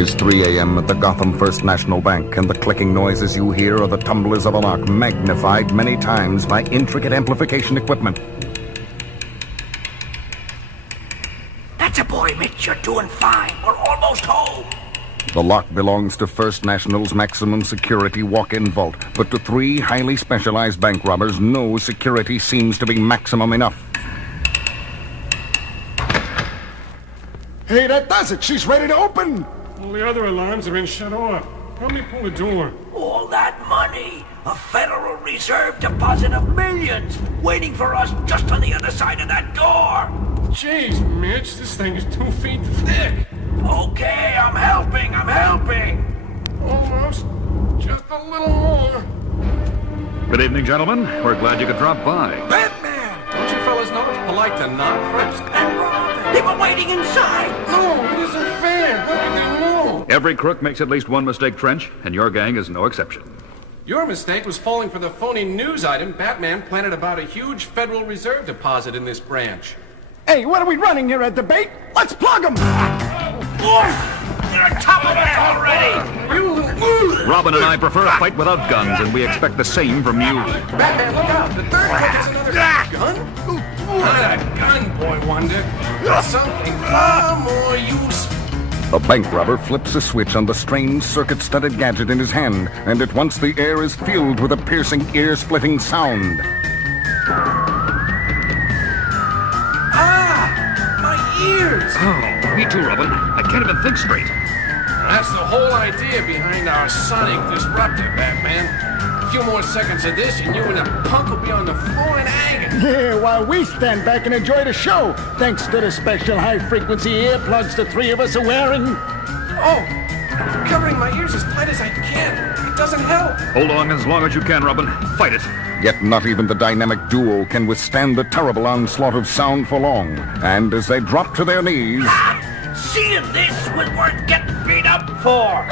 is 3 a.m. at the Gotham First National Bank, and the clicking noises you hear are the tumblers of a lock magnified many times by intricate amplification equipment. That's a boy, Mitch. You're doing fine. We're almost home. The lock belongs to First National's maximum security walk-in vault, but to 3 highly specialized bank robbers, no security seems to be maximum enough. Hey, that does it. She's ready to open. All the other alarms have been shut off. Help me pull the door. All that money. A Federal Reserve deposit of millions waiting for us just on the other side of that door. Jeez, Mitch, this thing is 2 feet thick. Okay, I'm helping. Almost. Just a little more. Good evening, gentlemen. We're glad you could drop by. Batman! Don't you fellas know it's polite to knock first? And Rob, they were waiting inside. No, it isn't fair. How did they know? Every crook makes at least one mistake, Trench, and your gang is no exception. Your mistake was falling for the phony news item Batman planted about a huge Federal Reserve deposit in this branch. Hey, what are we running here, a debate? Let's plug them! They're on top of us already. Robin and I prefer a fight without guns, and we expect the same from you. Batman, look out! The third crook has another gun? Not a gun, boy wonder. Something far more useful. A bank robber flips a switch on the strange circuit-studded gadget in his hand, and at once the air is filled with a piercing, ear-splitting sound. Ears! Oh, me too, Robin. I can't even think straight. That's the whole idea behind our sonic disruptor, Batman. A few more seconds of this and you and a punk will be on the floor in agony. Yeah, while we stand back and enjoy the show, thanks to the special high-frequency earplugs the 3 of us are wearing. Oh, covering my ears as tight as I can. It doesn't help. Hold on as long as you can, Robin. Fight it. Yet not even the dynamic duo can withstand the terrible onslaught of sound for long. And as they drop to their knees... Seeing this was worth getting beat up for.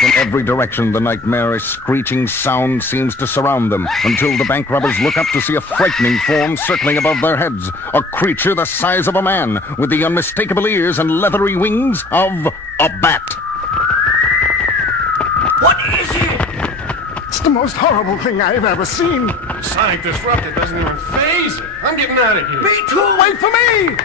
From every direction, the nightmarish screeching sound seems to surround them, until the bank robbers look up to see a frightening form circling above their heads. A creature the size of a man, with the unmistakable ears and leathery wings of a bat. What is it? It's the most horrible thing I've ever seen. Sonic disruptor doesn't even phase it. I'm getting out of here. Me too. Wait for me!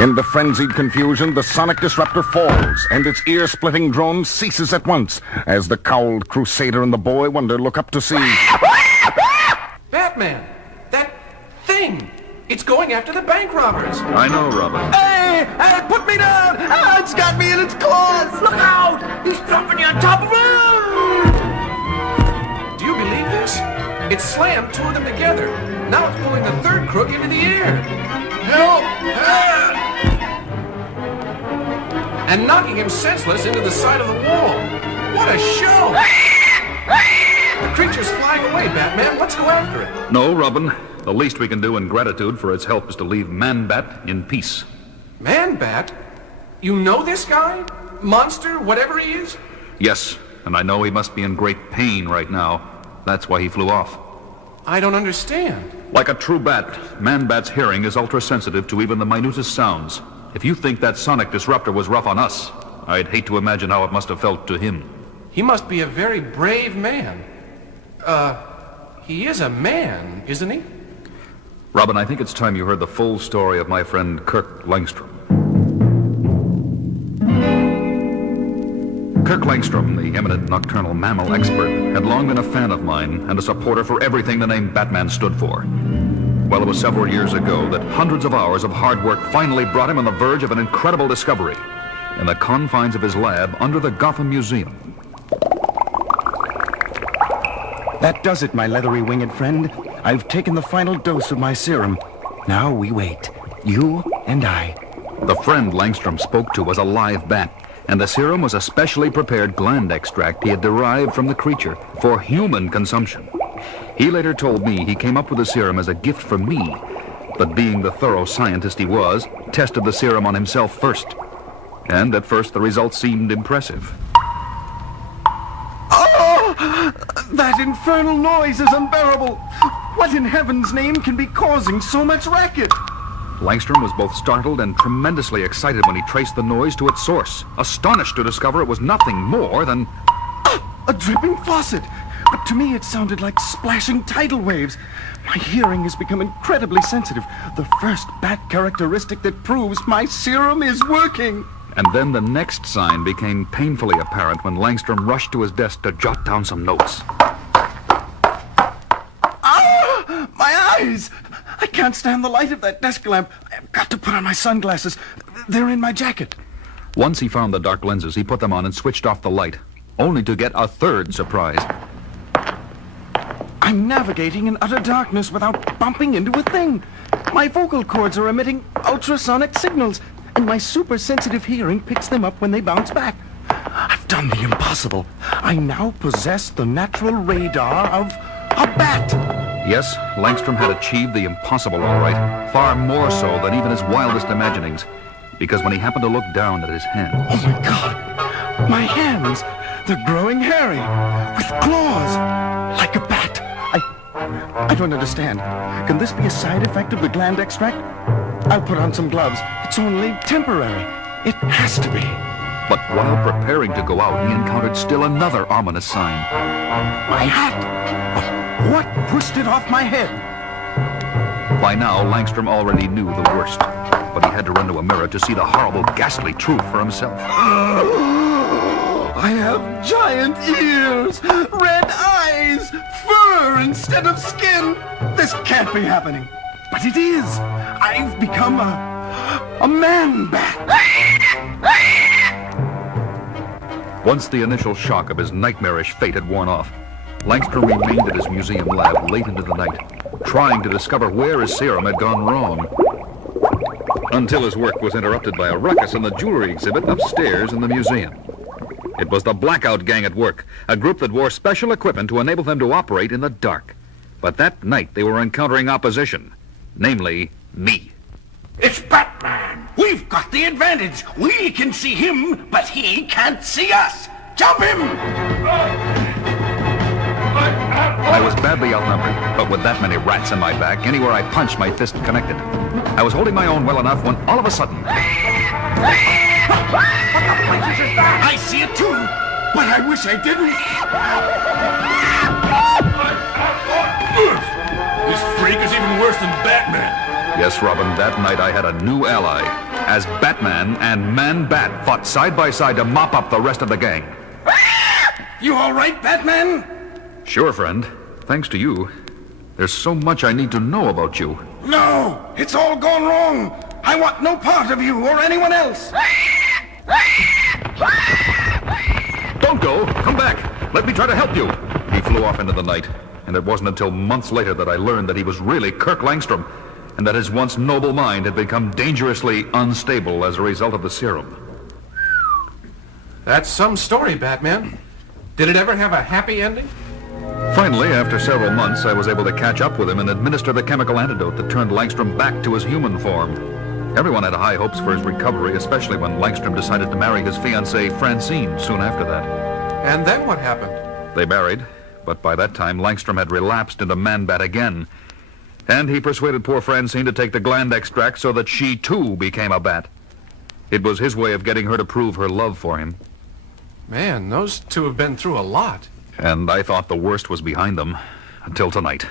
In the frenzied confusion, the sonic disruptor falls, and its ear-splitting drone ceases at once, as the cowled crusader and the boy wonder look up to see... Batman! That thing! It's going after the bank robbers! I know, Robin. Hey! Put me down! It's got me in its claws! Look out! He's dropping you on top of him! Do you believe this? It slammed 2 of them together. Now it's pulling the third crook into the air. Help! And knocking him senseless into the side of the wall. What a show! The creature's flying away, Batman. Let's go after it. No, Robin. The least we can do in gratitude for its help is to leave Man-Bat in peace. Man-Bat? You know this guy? Monster, whatever he is? Yes, and I know he must be in great pain right now. That's why he flew off. I don't understand. Like a true bat, Man-Bat's hearing is ultra-sensitive to even the minutest sounds. If you think that sonic disruptor was rough on us, I'd hate to imagine how it must have felt to him. He must be a very brave man. He is a man, isn't he? Robin, I think it's time you heard the full story of my friend Kirk Langstrom. Kirk Langstrom, the eminent nocturnal mammal expert, had long been a fan of mine and a supporter for everything the name Batman stood for. Well, it was several years ago that hundreds of hours of hard work finally brought him on the verge of an incredible discovery in the confines of his lab under the Gotham Museum. That does it, my leathery winged friend. I've taken the final dose of my serum. Now we wait. You and I. The friend Langstrom spoke to was a live bat, and the serum was a specially prepared gland extract he had derived from the creature for human consumption. He later told me he came up with the serum as a gift from me, but being the thorough scientist he was, tested the serum on himself first. And at first the results seemed impressive. Oh! That infernal noise is unbearable! What in heaven's name can be causing so much racket? Langstrom was both startled and tremendously excited when he traced the noise to its source, astonished to discover it was nothing more than... A dripping faucet! But to me it sounded like splashing tidal waves. My hearing has become incredibly sensitive. The first bat characteristic that proves my serum is working. And then the next sign became painfully apparent when Langstrom rushed to his desk to jot down some notes. Ah! My eyes! I can't stand the light of that desk lamp. I've got to put on my sunglasses. They're in my jacket. Once he found the dark lenses, he put them on and switched off the light, only to get a third surprise. I'm navigating in utter darkness without bumping into a thing. My vocal cords are emitting ultrasonic signals, and my super-sensitive hearing picks them up when they bounce back. I've done the impossible. I now possess the natural radar of a bat. Yes, Langstrom had achieved the impossible, all right. Far more so than even his wildest imaginings. Because when he happened to look down at his hands... Oh, my God. My hands, they're growing hairy, with claws, like a bat. I don't understand. Can this be a side effect of the gland extract? I'll put on some gloves. It's only temporary. It has to be. But while preparing to go out, he encountered still another ominous sign. My hat! What pushed it off my head? By now, Langstrom already knew the worst. But he had to run to a mirror to see the horrible, ghastly truth for himself. I have giant ears, red eyes, fur instead of skin. This can't be happening. But it is. I've become a man-bat. Once the initial shock of his nightmarish fate had worn off, Langstrom remained at his museum lab late into the night, trying to discover where his serum had gone wrong. Until his work was interrupted by a ruckus in the jewelry exhibit upstairs in the museum. It was the Blackout Gang at work, a group that wore special equipment to enable them to operate in the dark. But that night they were encountering opposition, namely me. It's Batman! We've got the advantage! We can see him, but he can't see us! Jump him! I was badly outnumbered, but with that many rats in my back, anywhere I punched, my fist connected. I was holding my own well enough when all of a sudden... I see it too, but I wish I didn't. This freak is even worse than Batman. Yes, Robin, that night I had a new ally, as Batman and Man-Bat fought side by side to mop up the rest of the gang. You all right, Batman? Sure, friend. Thanks to you. There's so much I need to know about you. No, it's all gone wrong. I want no part of you or anyone else. Don't go! Come back! Let me try to help you! He flew off into the night, and it wasn't until months later that I learned that he was really Kirk Langstrom, and that his once noble mind had become dangerously unstable as a result of the serum. That's some story, Batman. Did it ever have a happy ending? Finally, after several months, I was able to catch up with him and administer the chemical antidote that turned Langstrom back to his human form. Everyone had high hopes for his recovery, especially when Langstrom decided to marry his fiancée, Francine, soon after that. And then what happened? They married, but by that time, Langstrom had relapsed into Man-Bat again. And he persuaded poor Francine to take the gland extract so that she, too, became a bat. It was his way of getting her to prove her love for him. Man, those two have been through a lot. And I thought the worst was behind them, until tonight.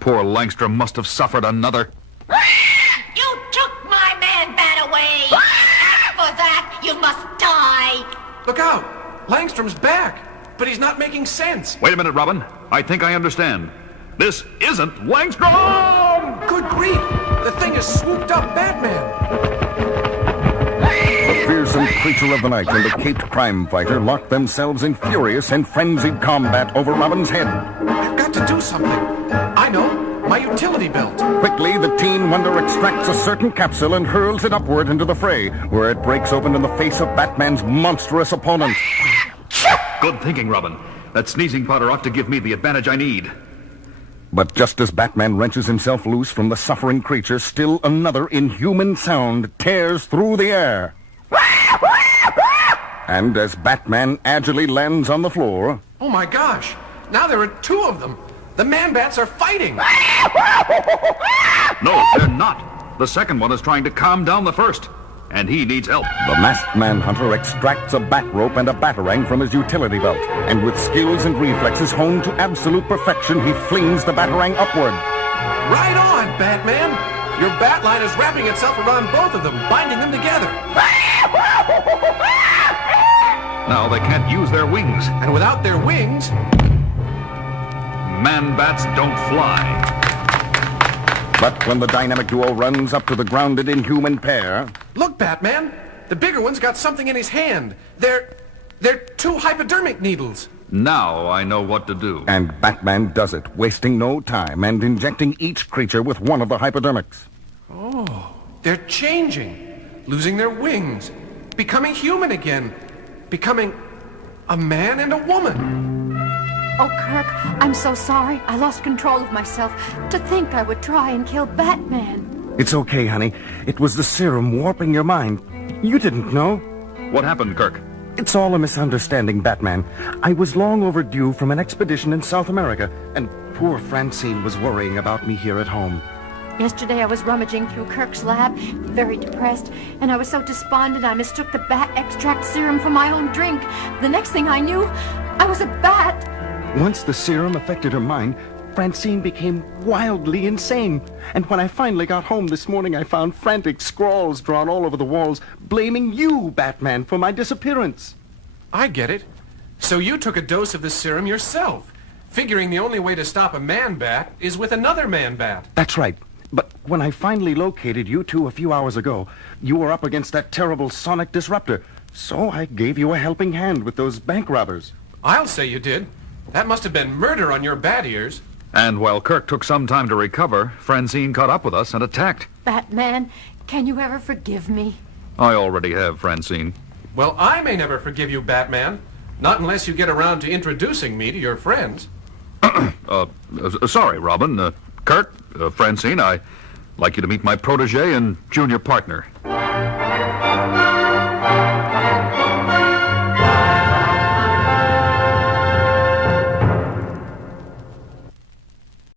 Poor Langstrom must have suffered another... You took my man-bat away! And for that, you must die! Look out! Langstrom's back! But he's not making sense! Wait a minute, Robin. I think I understand. This isn't Langstrom! Good grief! The thing has swooped up Batman! The fearsome creature of the night and the caped crime fighter locked themselves in furious and frenzied combat over Robin's head. I've got to do something. I know. My utility belt. Quickly, the teen wonder extracts a certain capsule and hurls it upward into the fray, where it breaks open in the face of Batman's monstrous opponent. Good thinking, Robin. That sneezing powder ought to give me the advantage I need. But just as Batman wrenches himself loose from the suffering creature, still another inhuman sound tears through the air. And as Batman agilely lands on the floor... Oh my gosh! Now there are two of them! The Man-Bats are fighting! No, they're not. The second one is trying to calm down the first, and he needs help. The masked manhunter extracts a bat rope and a batarang from his utility belt, and with skills and reflexes honed to absolute perfection, he flings the batarang upward. Right on, Batman! Your bat line is wrapping itself around both of them, binding them together. Now they can't use their wings. And without their wings... Man-bats don't fly. But when the dynamic duo runs up to the grounded inhuman pair... Look, Batman! The bigger one's got something in his hand. They're 2 hypodermic needles. Now I know what to do. And Batman does it, wasting no time and injecting each creature with one of the hypodermics. Oh, they're changing, losing their wings, becoming human again, becoming a man and a woman. Oh, Kirk, I'm so sorry. I lost control of myself. To think I would try and kill Batman. It's okay, honey. It was the serum warping your mind. You didn't know. What happened, Kirk? It's all a misunderstanding, Batman. I was long overdue from an expedition in South America, and poor Francine was worrying about me here at home. Yesterday I was rummaging through Kirk's lab, very depressed, and I was so despondent I mistook the bat extract serum for my own drink. The next thing I knew, I was a bat. Once the serum affected her mind, Francine became wildly insane. And when I finally got home this morning, I found frantic scrawls drawn all over the walls, blaming you, Batman, for my disappearance. I get it. So you took a dose of this serum yourself, figuring the only way to stop a man-bat is with another man-bat. That's right. But when I finally located you two a few hours ago, you were up against that terrible sonic disruptor. So I gave you a helping hand with those bank robbers. I'll say you did. That must have been murder on your bat ears. And while Kirk took some time to recover, Francine caught up with us and attacked. Batman, can you ever forgive me? I already have, Francine. Well, I may never forgive you, Batman. Not unless you get around to introducing me to your friends. Sorry, Robin. Kirk, Francine, I'd like you to meet my protege and junior partner.